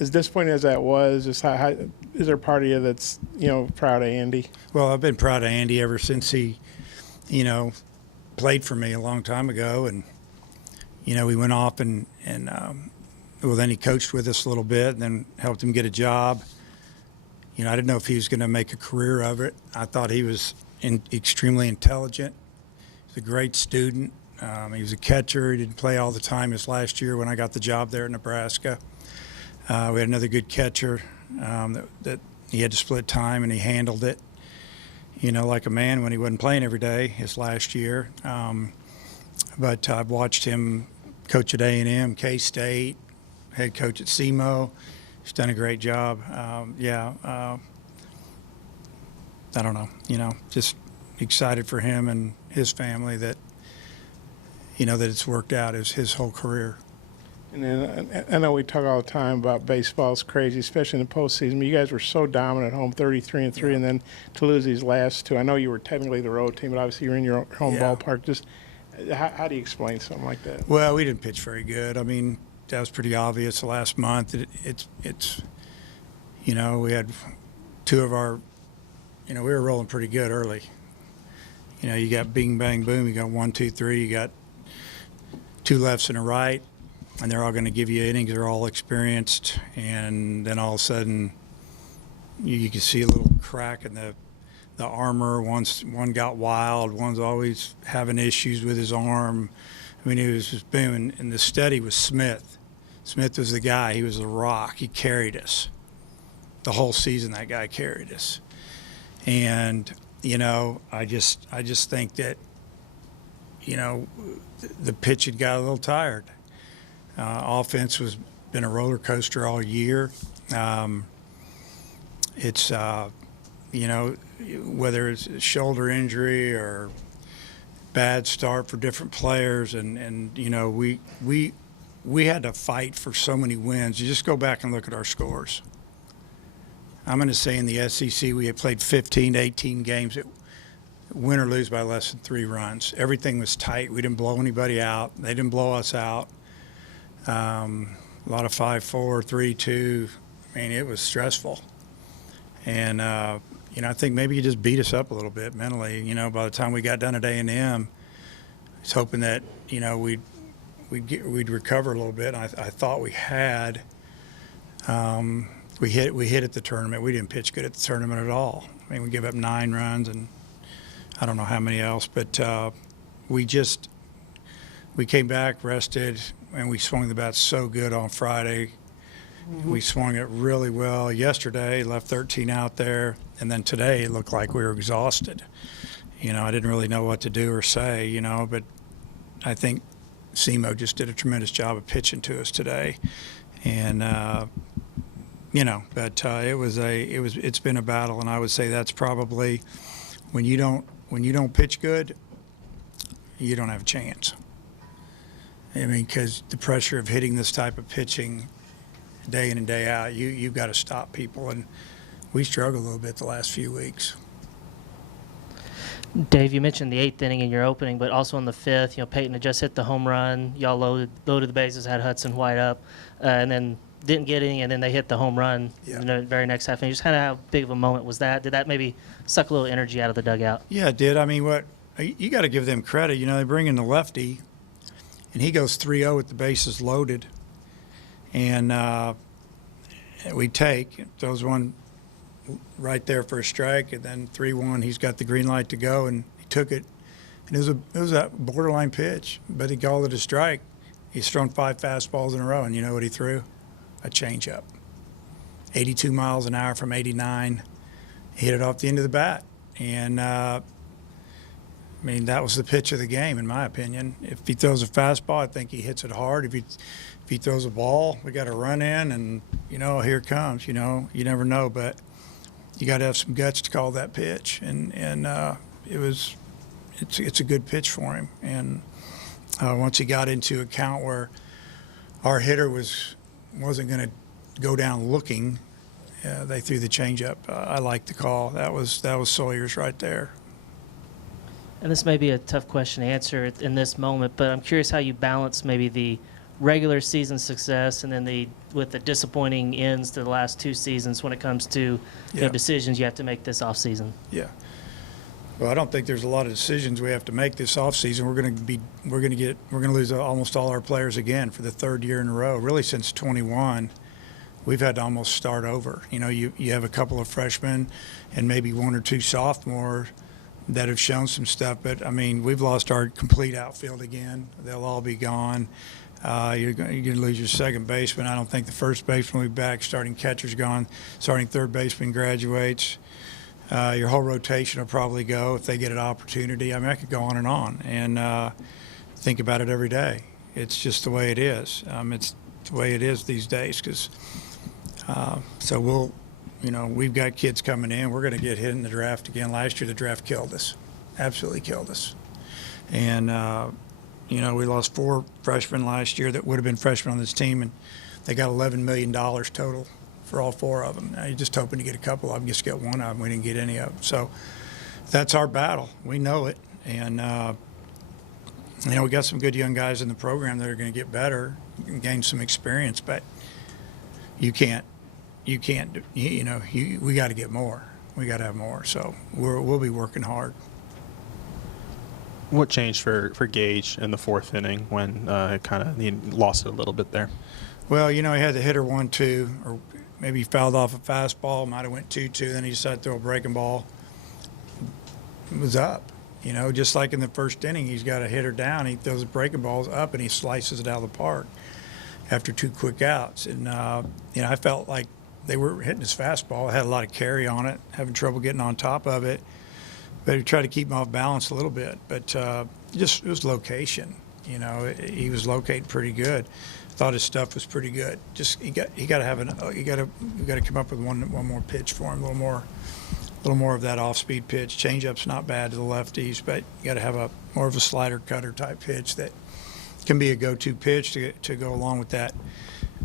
as disappointing as that was, just how is there a part of you that's proud of Andy? Well, I've been proud of Andy ever since he, played for me a long time ago, and we went off and well, then he coached with us a little bit, and then helped him get a job. I didn't know if he was going to make a career of it. I thought he was extremely intelligent. He's a great student. He was a catcher. He didn't play all the time his last year when I got the job there in Nebraska. We had another good catcher that he had to split time, and he handled it, like a man when he wasn't playing every day his last year. But I've watched him coach at A&M, K-State, head coach at SEMO. He's done a great job. I don't know, just excited for him and his family that, that it's worked out his whole career. And then I know we talk all the time about baseball's crazy, especially in the postseason. But you guys were so dominant at home, 33-3, and then to lose these last two. I know you were technically the road team, but obviously you're in your home ballpark. Just how do you explain something like that? Well, we didn't pitch very good. I mean, that was pretty obvious the last month. It's we had two of our, we were rolling pretty good early. You got bing, bang, boom. You got 1, 2, 3. You got two lefts and a right, and they're all going to give you innings. They're all experienced, and then all of a sudden, you can see a little crack in the armor. One got wild. One's always having issues with his arm. I mean, it was just boom. And the steady was Smith. Smith was the guy. He was the rock. He carried us. The whole season, that guy carried us. And, I just think that, the pitch had got a little tired. Offense was been a roller coaster all year. It's, whether it's a shoulder injury or bad start for different players, and we had to fight for so many wins. You just go back and look at our scores. I'm going to say in the SEC we had played 15 to 18 games, win or lose by less than 3 runs. Everything was tight. We didn't blow anybody out. They didn't blow us out. A lot of 5-4, 3-2. I mean, it was stressful. And, I think maybe you just beat us up a little bit mentally. By the time we got done at A&M, I was hoping that, we'd recover a little bit. I thought we had. We hit at the tournament. We didn't pitch good at the tournament at all. I mean, we gave up 9 runs and I don't know how many else, but we came back, rested, and we swung the bat so good on Friday. Mm-hmm. We swung it really well yesterday, left 13 out there, and then today it looked like we were exhausted. I didn't really know what to do or say, but I think SEMO just did a tremendous job of pitching to us today. And but it's been a battle, and I would say that's probably when you don't pitch good, you don't have a chance. I mean, because the pressure of hitting this type of pitching day in and day out, you've got to stop people, and we struggled a little bit the last few weeks. Dave, you mentioned the 8th inning in your opening, but also in the 5th, Peyton had just hit the home run. Y'all loaded the bases, had Hudson White up, and then didn't get any, and then they hit the home run in the very next half inning. Just kind of how big of a moment was that? Did that maybe suck a little energy out of the dugout? Yeah, it did. I mean, you got to give them credit. They bring in the lefty, and he goes 3-0 with the bases loaded, and we throws one right there for a strike, and then 3-1. He's got the green light to go, and he took it. And it was a borderline pitch, but he called it a strike. He's thrown 5 fastballs in a row, and you know what he threw? A changeup. 82 miles an hour from 89. He hit it off the end of the bat. And, that was the pitch of the game, in my opinion. If he throws a fastball, I think he hits it hard. If he throws a ball, we got to run in, and, here it comes. You never know, but you got to have some guts to call that pitch. And it's a good pitch for him. And once he got into a count where our hitter wasn't going to go down looking, they threw the changeup. I like the call. That was Sawyer's right there. And this may be a tough question to answer in this moment, but I'm curious how you balance maybe the regular season success, and then with the disappointing ends to the last 2 seasons when it comes to you know, decisions you have to make this offseason. Yeah. Well, I don't think there's a lot of decisions we have to make this offseason. We're going to lose almost all our players again for the 3rd year in a row. Really, since 21, we've had to almost start over. You know, you have a couple of freshmen and maybe 1 or 2 sophomores that have shown some stuff, but I mean, we've lost our complete outfield again. They'll all be gone. You're going to lose your second baseman. I don't think the first baseman will be back. Starting catcher's gone. Starting third baseman graduates. Your whole rotation will probably go if they get an opportunity. I mean, I could go on and think about it every day. It's just the way it is. It's the way it is these days. So we've got kids coming in. We're going to get hit in the draft again. Last year, the draft killed us, absolutely killed us. And we lost 4 freshmen last year that would have been freshmen on this team, and they got $11 million total for all 4 of them. Now you're just hoping to get a couple of them. Just get one of them. We didn't get any of them. So that's our battle. We know it. And, we got some good young guys in the program that are going to get better and gain some experience. But we got to get more. We got to have more. So we'll be working hard. What changed for Gage in the 4th inning when he lost it a little bit there? Well, he had the hitter 1-2, or maybe he fouled off a fastball, might have went 2-2, then he decided to throw a breaking ball. It was up. Just like in the first inning, he's got a hitter down, he throws the breaking balls up, and he slices it out of the park after 2 quick outs. And, I felt like they were hitting his fastball, had a lot of carry on it, having trouble getting on top of it. But he tried to keep him off balance a little bit. But it was location. He was locating pretty good. Thought his stuff was pretty good. Just you got to come up with one more pitch for him, a little more of that off-speed pitch. Changeup's not bad to the lefties, but you got to have more of a slider cutter type pitch that can be a go-to pitch to go along with that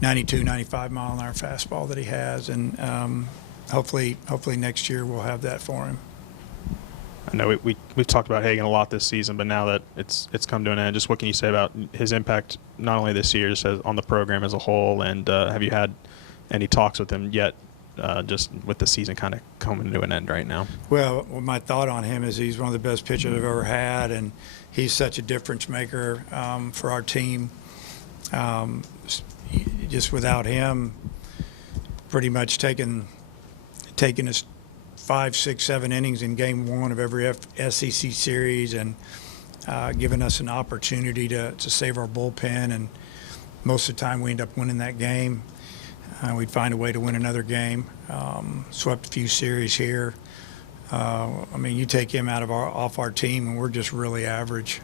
92, 95 mile an hour fastball that he has, and hopefully next year we'll have that for him. I know we've talked about Hagen a lot this season, but now that it's come to an end, just what can you say about his impact not only this year, just on the program as a whole, and have you had any talks with him yet, just with the season kind of coming to an end right now? Well, my thought on him is he's one of the best pitchers I've ever had, and he's such a difference maker for our team. Just without him, pretty much taking us 5, 6, 7 innings in game 1 of every SEC series, and giving us an opportunity to save our bullpen. And most of the time we end up winning that game. We'd find a way to win another game. Swept a few series here. You take him off our team, and we're just really average.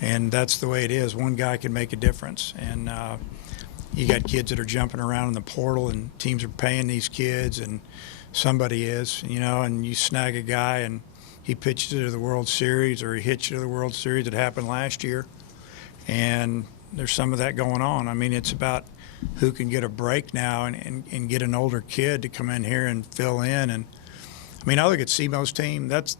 And that's the way it is. One guy can make a difference. And you got kids that are jumping around in the portal, and teams are paying these kids, and somebody is, and you snag a guy and he pitches you to the World Series, or he hits you to the World Series. It happened last year, and there's some of that going on. It's about who can get a break now and get an older kid to come in here and fill in. And I look at SEMO's team. That's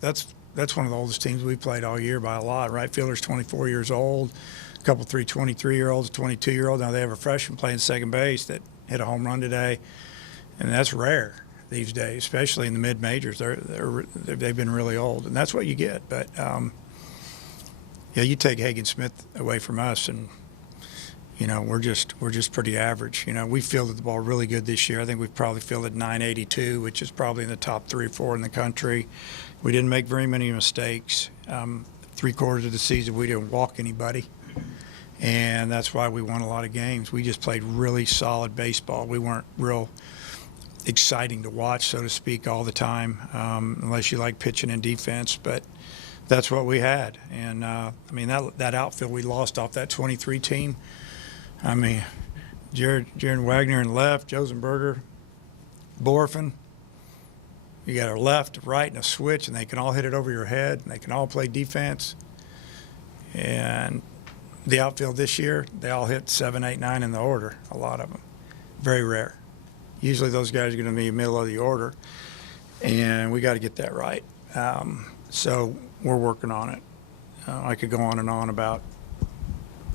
one of the oldest teams we've played all year by a lot. Right fielder's 24 years old, a couple 23-year-olds, a 22-year-old. Now they have a freshman playing second base that hit a home run today, and that's rare these days, especially in the mid-majors. They've been really old, and that's what you get. But you take Hagen Smith away from us, and we're just pretty average. We fielded the ball really good this year. I think we've probably fielded 982, which is probably in the top 3 or 4 in the country. We didn't make very many mistakes. 3/4 of the season we didn't walk anybody, and that's why we won a lot of games. We just played really solid baseball. We weren't real exciting to watch, so to speak, all the time, unless you like pitching and defense. But that's what we had. And that outfield we lost off that 23 team. Jared Wagner in left, Josenberger, Borfin. You got a left, a right, and a switch, and they can all hit it over your head, and they can all play defense. And the outfield this year, they all hit 7, 8, 9 in the order, a lot of them. Very rare. Usually those guys are going to be middle of the order, and we got to get that right. So we're working on it. I could go on and on about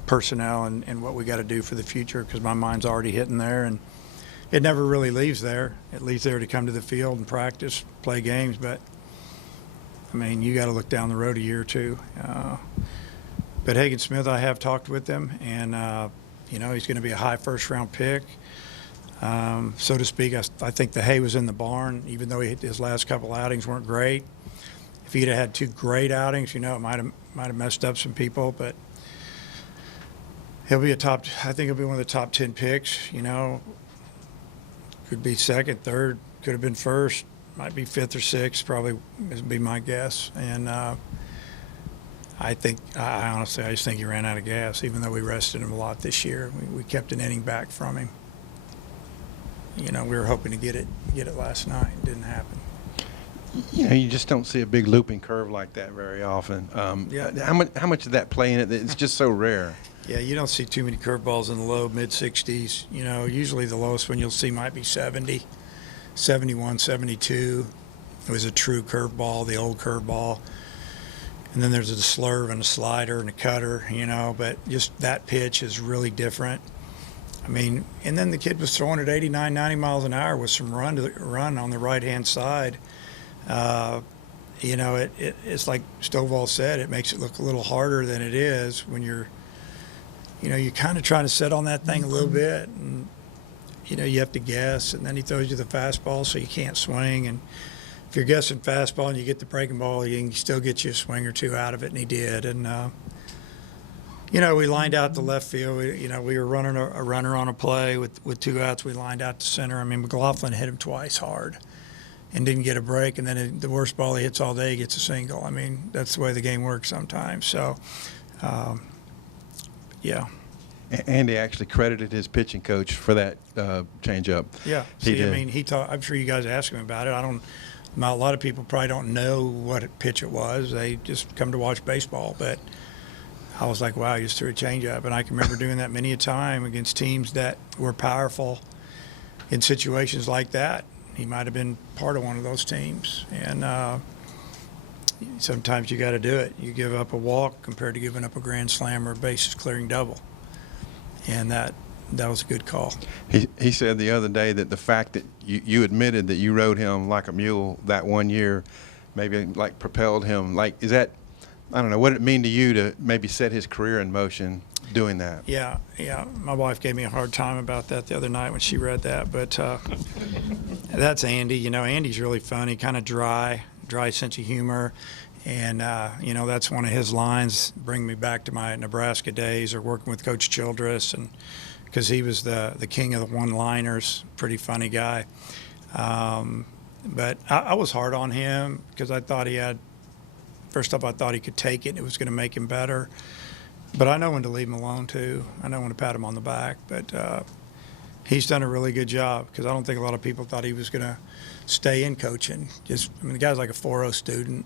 personnel and what we got to do for the future, because my mind's already hitting there, and it never really leaves there. It leaves there to come to the field and practice, play games, but I mean, you got to look down the road a year or two. But Hagen Smith, I have talked with him, and you know, he's going to be a high first-round pick, so to speak. I think the hay was in the barn, even though his last couple outings weren't great. If he'd have had 2 great outings, you know, it might have messed up some people, but he'll be I think he'll be one of the top 10 picks. You know, could be second, third, could have been first, might be 5th or 6th, probably would be my guess. And I honestly just think he ran out of gas, even though we rested him a lot this year. We kept an inning back from him. You know, we were hoping to get it last night. It didn't happen. You know, you just don't see a big looping curve like that very often. Yeah. How much of that play in it? It's just so rare. Yeah, you don't see too many curveballs in the low, mid-60s. You know, usually the lowest one you'll see might be 70, 71, 72. It was a true curveball, the old curveball. And then there's a slurve and a slider and a cutter, you know, but just that pitch is really different. I mean, and then the kid was throwing at 89, 90 miles an hour with some run on the right-hand side. You know, it's like Stovall said, it makes it look a little harder than it is when you're kind of trying to set on that thing a little bit, and, you know, you have to guess, and then he throws you the fastball so you can't swing. And if you're guessing fastball and you get the breaking ball, you can still get you a swing or 2 out of it, and he did. And, you know, we lined out the left field. We were running a runner on a play with 2 outs. We lined out to center. I mean, McLaughlin hit him twice hard and didn't get a break, and then the worst ball he hits all day, he gets a single. I mean, that's the way the game works sometimes. So, yeah. Andy actually credited his pitching coach for that changeup. Yeah. See, I mean, I'm sure you guys asked him about it. A lot of people probably don't know what pitch it was. They just come to watch baseball. But I was like, wow, he just threw a changeup. And I can remember doing that many a time against teams that were powerful in situations like that. He might have been part of one of those teams. And sometimes you got to do it. You give up a walk compared to giving up a grand slam or a bases clearing double. And that was a good call. He said the other day that the fact that you admitted that you rode him like a mule that one year maybe like propelled him. Like, is that, I don't know, what did it mean to you to maybe set his career in motion doing that? Yeah. My wife gave me a hard time about that the other night when she read that. But that's Andy. You know, Andy's really funny, kind of dry sense of humor. And, you know, that's one of his lines, bring me back to my Nebraska days or working with Coach Childress, and because he was the king of the one-liners, pretty funny guy. But I was hard on him because I thought first off, I thought he could take it and it was going to make him better. But I know when to leave him alone, too. I know when to pat him on the back. But he's done a really good job because I don't think a lot of people thought he was going to stay in coaching. The guy's like a 4.0 student.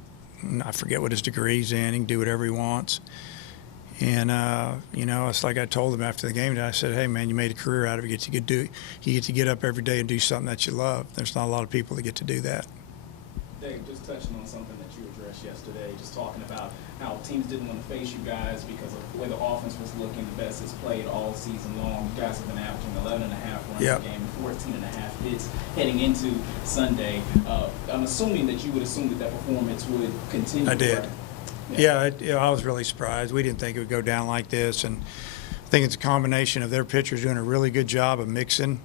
I forget what his degree's in. He can do whatever he wants. And, you know, it's like I told him after the game, I said, hey, man, you made a career out of it. You get to get up every day and do something that you love. There's not a lot of people that get to do that. Dave, just touching on something that you addressed yesterday, just talking about how teams didn't want to face you guys because of the way the offense was looking. The best it's played all season long. You guys have been averaging 11.5 runs a game, 14.5 hits heading into Sunday. I'm assuming that you would assume that performance would continue. I did. Right? Yeah, I was really surprised. We didn't think it would go down like this, and I think it's a combination of their pitchers doing a really good job of mixing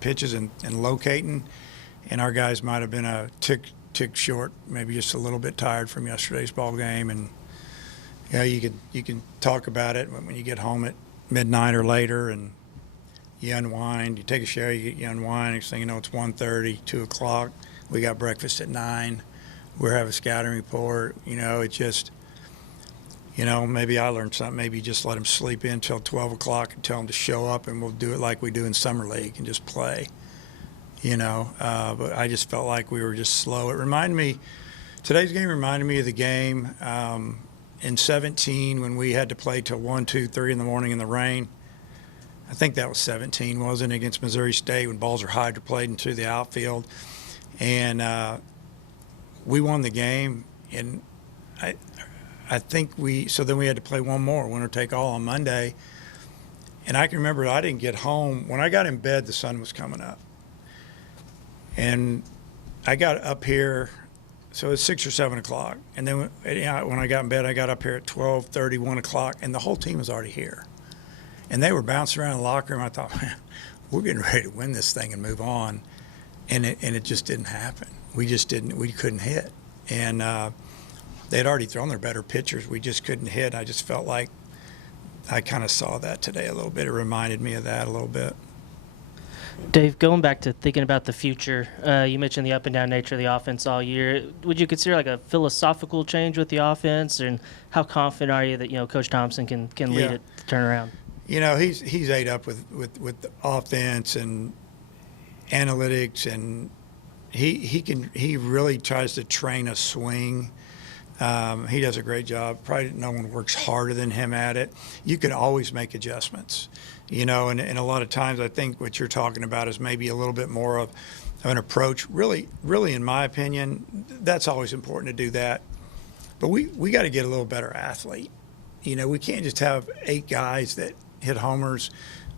pitches and locating, and our guys might have been a tick short, maybe just a little bit tired from yesterday's ball game. And you know, you can talk about it when you get home at midnight or later, and you unwind. You take a shower, you unwind. Next thing you know, it's 1:30, 2 o'clock. We got breakfast at 9. We're having a scouting report. You know, it just, you know, maybe I learned something. Maybe you just let them sleep in until 12 o'clock and tell them to show up, and we'll do it like we do in summer league and just play. You know, but I just felt like we were just slow. Today's game reminded me of the game in 17 when we had to play till 1, 2, 3 in the morning in the rain. I think that was 17, wasn't it, against Missouri State when balls are hydroplaned into the outfield. And we won the game, and I think then we had to play one more, winner take all on Monday. And I can remember I didn't get home. When I got in bed, the sun was coming up. And I got up here, so it was 6 or 7 o'clock. And then when I got in bed, I got up here at 12:30, 1 o'clock, and the whole team was already here. And they were bouncing around the locker room. I thought, man, we're getting ready to win this thing and move on. And it just didn't happen. We couldn't hit. And they had already thrown their better pitchers. We just couldn't hit. I just felt like I kind of saw that today a little bit. It reminded me of that a little bit. Dave, going back to thinking about the future, you mentioned the up and down nature of the offense all year. Would you consider like a philosophical change with the offense, and how confident are you that Coach Thompson can lead it to turn around? He's ate up with the offense and analytics, and he really tries to train a swing. He does a great job. Probably no one works harder than him at it. You can always make adjustments, and a lot of times I think what you're talking about is maybe a little bit more of an approach. Really, in my opinion, that's always important to do that. But we got to get a little better athlete. We can't just have 8 guys that hit homers.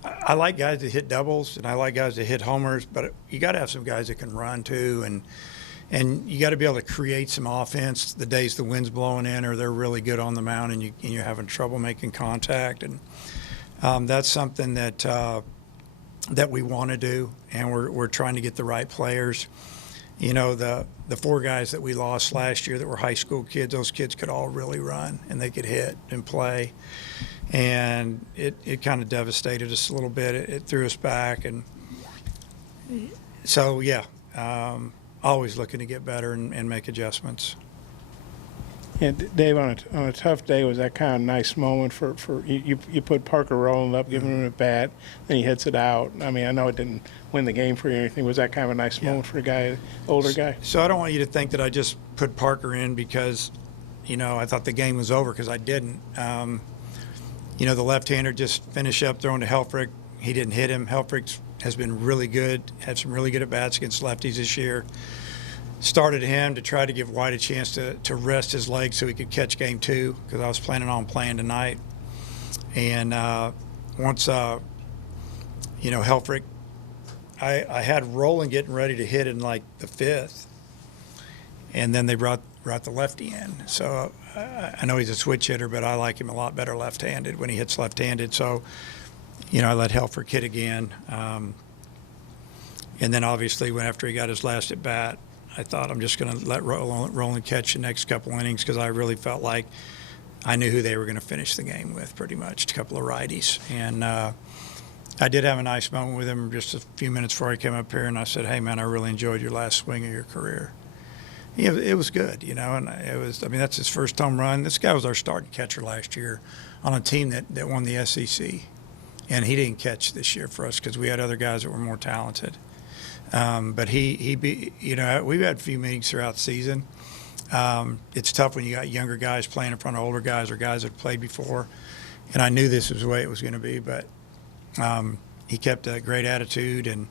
I like guys that hit doubles, and I like guys that hit homers, but you got to have some guys that can run too, and you got to be able to create some offense the days the wind's blowing in or they're really good on the mound and you're having trouble making contact. And that's something that we want to do, and we're trying to get the right players. The 4 guys that we lost last year that were high school kids, those kids could all really run and they could hit and play. And it kind of devastated us a little bit. It threw us back. And so, always looking to get better and make adjustments. Yeah, Dave, on a tough day, was that kind of nice moment for you put Parker Roland up, giving him a bat, then he hits it out. I mean, I know it didn't win the game for you or anything. Was that kind of a nice moment for a guy, older guy? So I don't want you to think that I just put Parker in because, I thought the game was over, because I didn't. The left-hander just finished up throwing to Helfrich. He didn't hit him. Helfrich has been really good, had some really good at-bats against lefties this year. Started him to try to give White a chance to rest his legs so he could catch game 2, because I was planning on playing tonight. And once, Helfrich, I had Roland getting ready to hit in like the 5th, and then they brought the lefty in. So I know he's a switch hitter, but I like him a lot better left-handed when he hits left-handed. So, I let Helfrich hit again. And then obviously after he got his last at bat, I thought I'm just going to let Roland catch the next couple innings, because I really felt like I knew who they were going to finish the game with, pretty much, a couple of righties. And I did have a nice moment with him just a few minutes before I came up here, and I said, hey, man, I really enjoyed your last swing of your career. Yeah, it was good, and that's his first home run. This guy was our starting catcher last year on a team that won the SEC. And he didn't catch this year for us because we had other guys that were more talented. But we've had a few meetings throughout the season. It's tough when you got younger guys playing in front of older guys or guys that played before. And I knew this was the way it was going to be, but he kept a great attitude, and,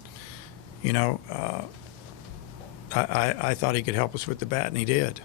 I thought he could help us with the bat, and he did.